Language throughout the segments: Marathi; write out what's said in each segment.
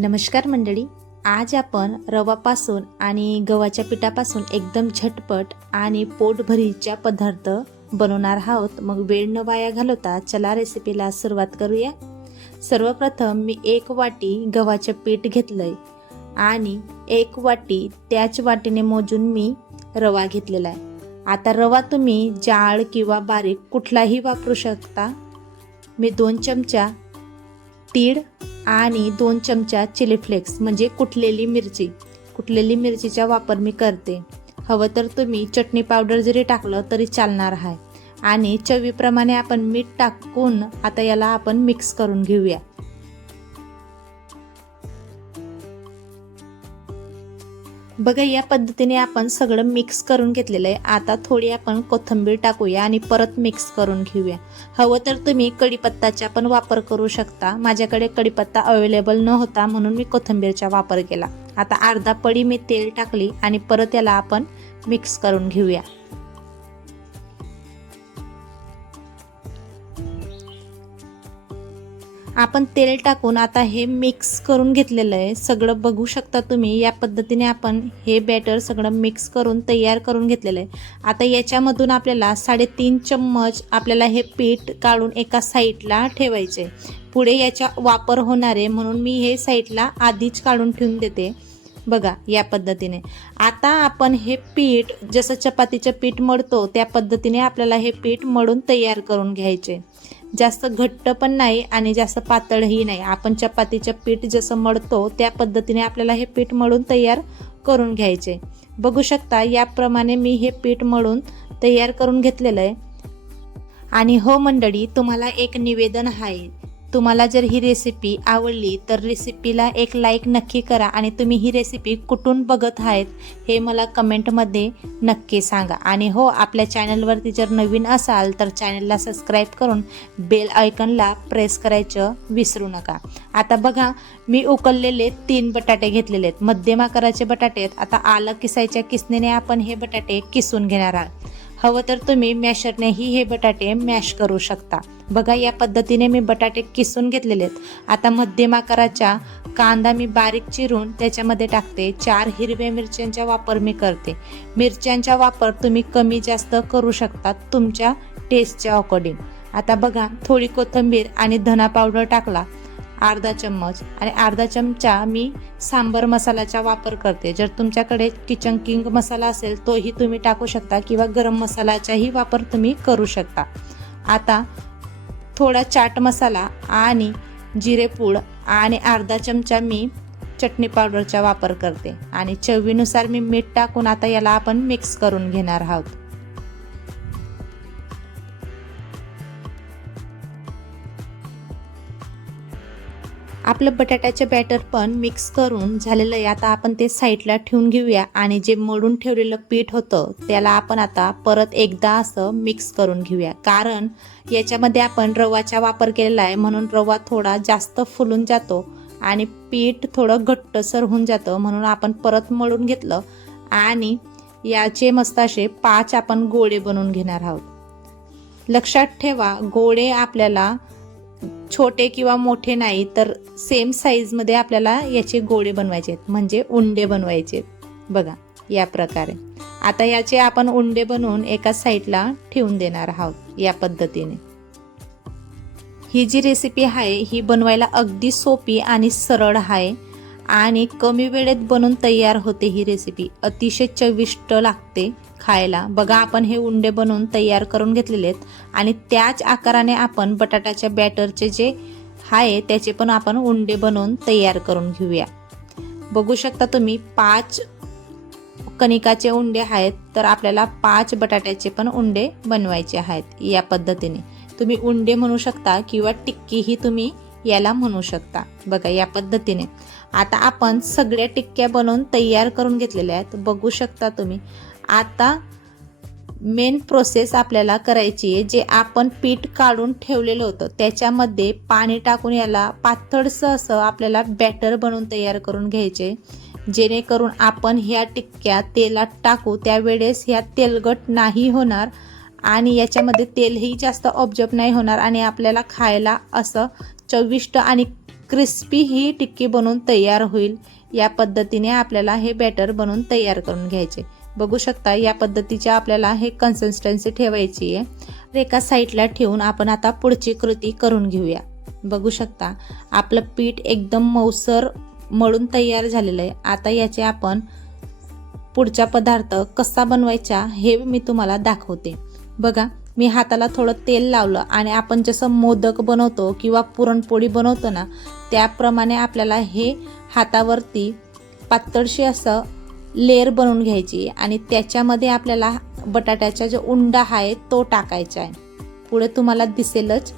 नमस्कार मंडळी. आज आपण रवापासून आणि गव्हाच्या पिठापासून एकदम झटपट आणि पोटभरीच्या पदार्थ बनवणार आहोत. मग वेळ न वाया घालवता चला रेसिपीला सुरुवात करूया. सर्वप्रथम मी एक वाटी गव्हाचं पीठ घेतलंय आणि एक वाटी त्याच वाटीने मोजून मी रवा घेतलेला आहे. आता रवा तुम्ही जाळ किंवा बारीक कुठलाही वापरू शकता. मी दोन चमचा तीळ आणि दोन चमचा चिली फ्लेक्स म्हणजे कुठलेली मिरची. कुठलेली मिरचीचा वापर मी करते. हवं तर तुम्ही चटणी पावडर जरी टाकलं तरी चालणार आहे. आणि चवीप्रमाणे आपण मीठ टाकून आता याला आपण मिक्स करून घेऊया. बघा या पद्धतीने आपण सगळं मिक्स करून घेतलेलं आहे. आता थोडी आपण कोथिंबीर टाकूया आणि परत मिक्स करून घेऊया. हवं तर तुम्ही कढीपत्ताचा पण वापर करू शकता. माझ्याकडे कढीपत्ता अवेलेबल न होता म्हणून मी कोथिंबीरचा वापर केला. आता अर्धा पडी मी तेल टाकली आणि परत याला आपण मिक्स करून घेऊया. आपण तेल टाकून आता हे मिक्स करून घेतलेलं आहे. सगळं बघू शकता तुम्ही या पद्धतीने आपण हे बॅटर सगळं मिक्स करून तयार करून घेतलेलं आहे. आता याच्यामधून आपल्याला साडेतीन चम्मच आपल्याला हे पीठ काढून एका साईडला ठेवायचे. पुढे याचा वापर होणार आहे म्हणून मी हे साईडला आधीच काढून ठेवून देते. बघा या पद्धतीने. आता आपण हे पीठ जसं चपातीचं पीठ मळतो त्या पद्धतीने आपल्याला हे पीठ मळून तयार करून घ्यायचे. जास्त घट्ट पण नाही आणि जास्त पातळही नाही. आपण चपातीचं पीठ जसं मळतो त्या पद्धतीने आपल्याला हे पीठ मळून तयार करून घ्यायचे. बघू शकता याप्रमाणे मी हे पीठ मळून तयार करून घेतलेलं आहे. आणि हो मंडळी तुम्हाला एक निवेदन आहे. तुम्हाला जर ही रेसिपी आवडली तर रेसिपीला एक लाईक नक्की करा आणि तुम्ही ही रेसिपी कुठून बघत आहेत हे मला कमेंटमध्ये नक्की सांगा. आणि हो आपल्या चॅनलवरती जर नवीन असाल तर चॅनलला सबस्क्राईब करून बेल आयकनला प्रेस करायचं विसरू नका. आता बघा मी उकललेले तीन बटाटे घेतलेले आहेत. मध्यम आकाराचे बटाटे आहेत. आता आलं किसायच्या किसणीने आपण हे बटाटे किसून घेणार आहोत. हवं तर तुम्ही मॅशरनेही हे बटाटे मॅश करू शकता. बघा या पद्धतीने मी बटाटे किसून घेतलेले आहेत. आता मध्यम आकाराच्या कांदा मी बारीक चिरून त्याच्यामध्ये टाकते. चार हिरव्या मिरच्यांचा वापर मी करते. मिरच्यांचा वापर तुम्ही कमी जास्त करू शकता तुमच्या टेस्टच्या अकॉर्डिंग आता बघा थोडी कोथिंबीर आणि धना पावडर टाकला. अर्धा चम्मच आणि अर्धा चमचा मी सांबर मसाल्याचा वापर करते. जर तुमच्याकडे किचन किंग मसाला असेल तोही तुम्ही टाकू शकता किंवा गरम मसाल्याचाही वापर तुम्ही करू शकता. आता थोडा चाट मसाला आणि जिरेपूड आणि अर्धा चमचा मी चटणी पावडरचा वापर करते. आणि चवीनुसार मी मीठ टाकून आता याला आपण मिक्स करून घेणार आहोत. आपलं बटाट्याचे बॅटर पण मिक्स करून झालेलं आहे. आता आपण ते साईडला ठेवून घेऊया आणि जे मळून ठेवलेलं पीठ होतं त्याला आपण आता परत एकदा असं मिक्स करून घेऊया. कारण याच्यामध्ये आपण रवाचा वापर केलेला आहे म्हणून रवा थोडा जास्त फुलून जातो आणि पीठ थोडं घट्टसर होऊन जातं म्हणून आपण परत मळून घेतलं. आणि याचे मस्त असे पाच आपण गोळे बनवून घेणार आहोत. लक्षात ठेवा गोळे आपल्याला छोटे किंवा मोठे नाही तर सेम साईजमध्ये आपल्याला याचे गोळे बनवायचे आहेत. म्हणजे उंडे बनवायचे. बघा या प्रकारे. आता याचे आपण उंडे बनवून एका साईडला ठेवून देणार आहोत या पद्धतीने. ही जी रेसिपी आहे ही बनवायला अगदी सोपी आणि सरळ आहे आणि कमी वेळेत बनवून तयार होते ही रेसिपी अतिशय चविष्ट लागते. खायला. बघा आपण हे उंडे बनवून तयार करून घेतलेले आहेत. आणि त्याच आकाराने आपण बटाट्याच्या बॅटरचे जे आहे त्याचे पण आपण उंडे बनवून तयार करून घेऊया. बघू शकता तुम्ही पाच कणिकाचे उंडे आहेत तर आपल्याला पाच बटाट्याचे पण उंडे बनवायचे आहेत या पद्धतीने. तुम्ही उंडे म्हणू शकता किंवा टिक्कीही तुम्ही याला म्हणू शकता. बघा या पद्धतीने. आता आपण सगळ्या टिक्क्या बनवून तयार करून घेतलेल्या आहेत. बघू शकता तुम्ही आता मेन प्रोसेस आपल्याला करायची आहे जे आपण पीठ काढून ठेवलेलं होतं त्याच्यामध्ये पाणी टाकून याला पातळसं असं आपल्याला बॅटर बनवून तयार करून घ्यायचे. जेणेकरून आपण ह्या टिक्क्या तेलात टाकू त्यावेळेस ह्या तेलगट नाही होणार आणि याच्यामध्ये तेलही जास्त ऑब्जर्ब नाही होणार आणि आपल्याला खायला असं चविष्ट आणि क्रिस्पी ही टिक्की बनवून तयार होईल. या पद्धतीने आपल्याला हे बॅटर बनवून तयार करून घ्यायचे. बघू शकता या पद्धतीच्या आपल्याला हे कन्सिस्टन्सी ठेवायची आहे. एका साईडला ठेवून आपण आता पुढची कृती करून घेऊया. बघू शकता आपलं पीठ एकदम मऊसर मळून तयार झालेलं आहे. आता याचे आपण पुढचा पदार्थ कसा बनवायचा हे मी तुम्हाला दाखवते. बघा मी हाताला थोडं तेल लावलं आणि आपण जसं मोदक बनवतो किंवा पुरणपोळी बनवतो ना त्याप्रमाणे आपल्याला हे हातावरती पातळशी असं लेअर बनवून घ्यायची आणि त्याच्यामध्ये आपल्याला बटाट्याचा जो उंडा आहे तो टाकायचा आहे. पुढे तुम्हाला दिसेलच.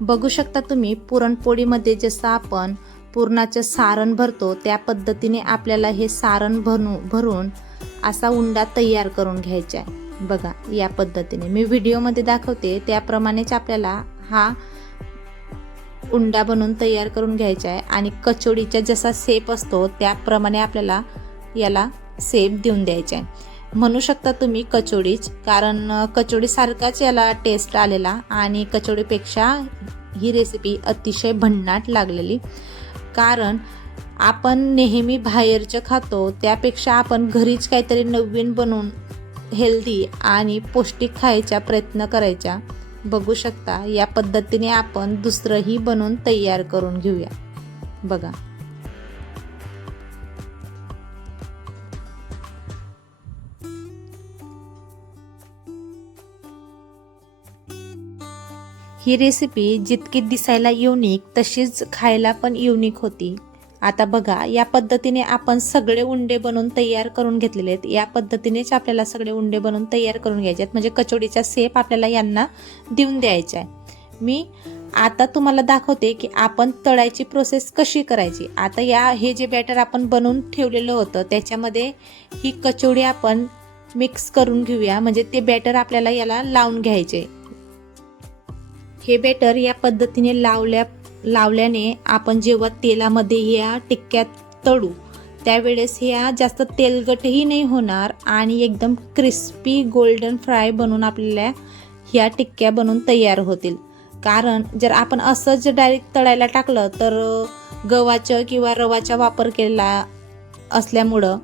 बघू शकता तुम्ही पुरणपोळीमध्ये जसं आपण पुरणाचं सारण भरतो त्या पद्धतीने आपल्याला हे सारण भरू भरून असा उंडा तयार करून घ्यायचा आहे. बघा या पद्धतीने. मी व्हिडिओमध्ये दाखवते त्याप्रमाणेच आपल्याला हा उंडा बनवून तयार करून घ्यायचा आहे. आणि कचोडीचा जसा सेप असतो त्याप्रमाणे आपल्याला याला सेप देऊन द्यायचा आहे. म्हणू शकता तुम्ही कचोडीच कारण कचोडीसारखाच याला टेस्ट आलेला आणि कचोडीपेक्षा ही रेसिपी अतिशय भन्नाट लागलेली. कारण आपण नेहमी बाहेरचं खातो त्यापेक्षा आपण घरीच काहीतरी नवीन बनवून हेल्दी आणि पौष्टिक खायचा प्रयत्न करायचा. बघू शकता. या पद्धतीने आपण दुसरंही बनवून तयार करून घेऊया. बघा. ही रेसिपी जितकी दिसायला युनिक तशीच खायला पण युनिक होती. आता बघा या पद्धतीने आपण सगळे उंडे बनवून तयार करून घेतलेले आहेत. या पद्धतीनेच आपल्याला सगळे उंडे बनवून तयार करून घ्यायचे आहेत. म्हणजे कचोडीचा सेप आपल्याला यांना देऊन द्यायचा आहे. मी आता तुम्हाला दाखवते की आपण तळायची प्रोसेस कशी करायची. आता या हे जे बॅटर आपण बनवून ठेवलेलं होतं त्याच्यामध्ये ही कचोडी आपण मिक्स करून घेऊया. म्हणजे ते बॅटर आपल्याला याला लावून घ्यायचे. हे बॅटर या पद्धतीने लावल्या लावल्याने आपण जेव्हा तेलामध्ये या टिक्क्यात तळू त्यावेळेस ह्या जास्त तेलगटही नाही होणार आणि एकदम क्रिस्पी गोल्डन फ्राय बनवून आपल्याला ह्या टिक्क्या बनवून तयार होतील. कारण जर आपण असंच डायरेक्ट तळायला टाकलं तर गव्हाचं किंवा रवाचा वापर केलेला असल्यामुळं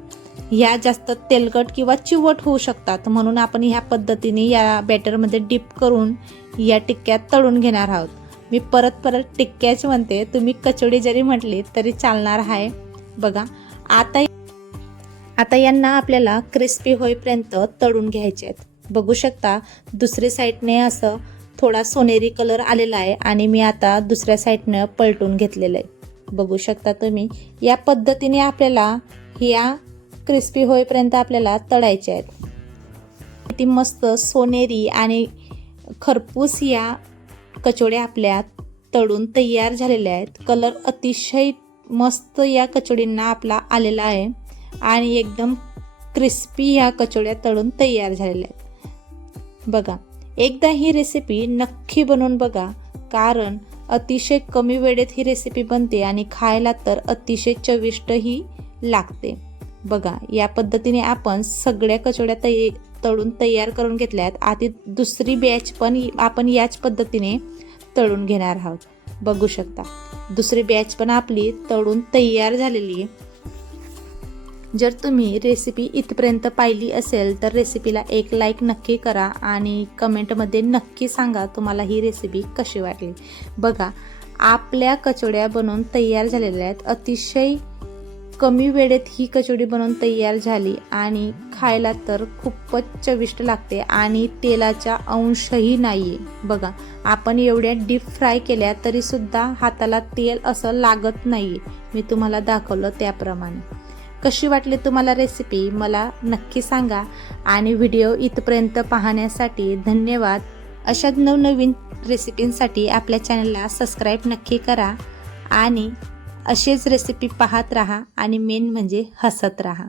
ह्या जास्त तेलकट किंवा चिवट होऊ शकतात. म्हणून आपण ह्या पद्धतीने या बॅटरमध्ये डिप करून या टिक्क्यात तळून घेणार आहोत. मी परत परत टिक्क्याच म्हणते तुम्ही कचोडी जरी म्हटली तरी चालणार आहे. बघा आता आता यांना आपल्याला क्रिस्पी होईपर्यंत तळून घ्यायचे आहेत. बघू शकता दुसरी साईडने असं थोडा सोनेरी कलर आलेला आहे आणि मी आता दुसऱ्या साईडनं पलटून घेतलेलं आहे. बघू शकता तुम्ही या पद्धतीने आपल्याला ह्या क्रिस्पी होईपर्यंत आपल्याला तळायचे आहेत. ती मस्त सोनेरी आणि खरपूस या कचोड्या आपल्या तळून तयार झालेल्या आहेत. कलर अतिशय मस्त या कचोडींना आपला आलेला आहे. आणि एकदम क्रिस्पी ह्या कचोड्या तळून तयार झालेल्या आहेत. बघा एकदा ही रेसिपी नक्की बनवून बघा कारण अतिशय कमी वेळेत ही रेसिपी बनते आणि खायला तर अतिशय चविष्टही लागते. बघा या पद्धतीने आपण सगळ्या कचोड्या तय तळून तयार करून घेतल्यात. आधी दुसरी बॅच पण आपण याच पद्धतीने तळून घेणार आहोत. बघू शकता. दुसरी बॅच पण आपली तळून तयार झालेली आहे. जर तुम्ही रेसिपी इथपर्यंत पाहिली असेल तर रेसिपीला एक लाईक नक्की करा आणि कमेंटमध्ये नक्की सांगा तुम्हाला ही रेसिपी कशी वाटली. बघा आपल्या कचोड्या बनवून तयार झालेल्या आहेत. अतिशय कमी वेळेत ही कचोडी बनवून तयार झाली आणि खायला तर खूपच चविष्ट लागते आणि तेलाचा अंशही नाही आहे बघा आपण एवढ्या डीप फ्राय केल्या तरीसुद्धा हाताला तेल असं लागत नाही आहे मी तुम्हाला दाखवलं त्याप्रमाणे. कशी वाटली तुम्हाला रेसिपी मला नक्की सांगा. आणि व्हिडिओ इथपर्यंत पाहण्यासाठी धन्यवाद. अशा नवनवीन रेसिपींसाठी आपल्या चॅनलला सबस्क्राईब नक्की करा. आणि असेच रेसिपी पाहत राहा आणि मेन म्हणजे हसत राहा.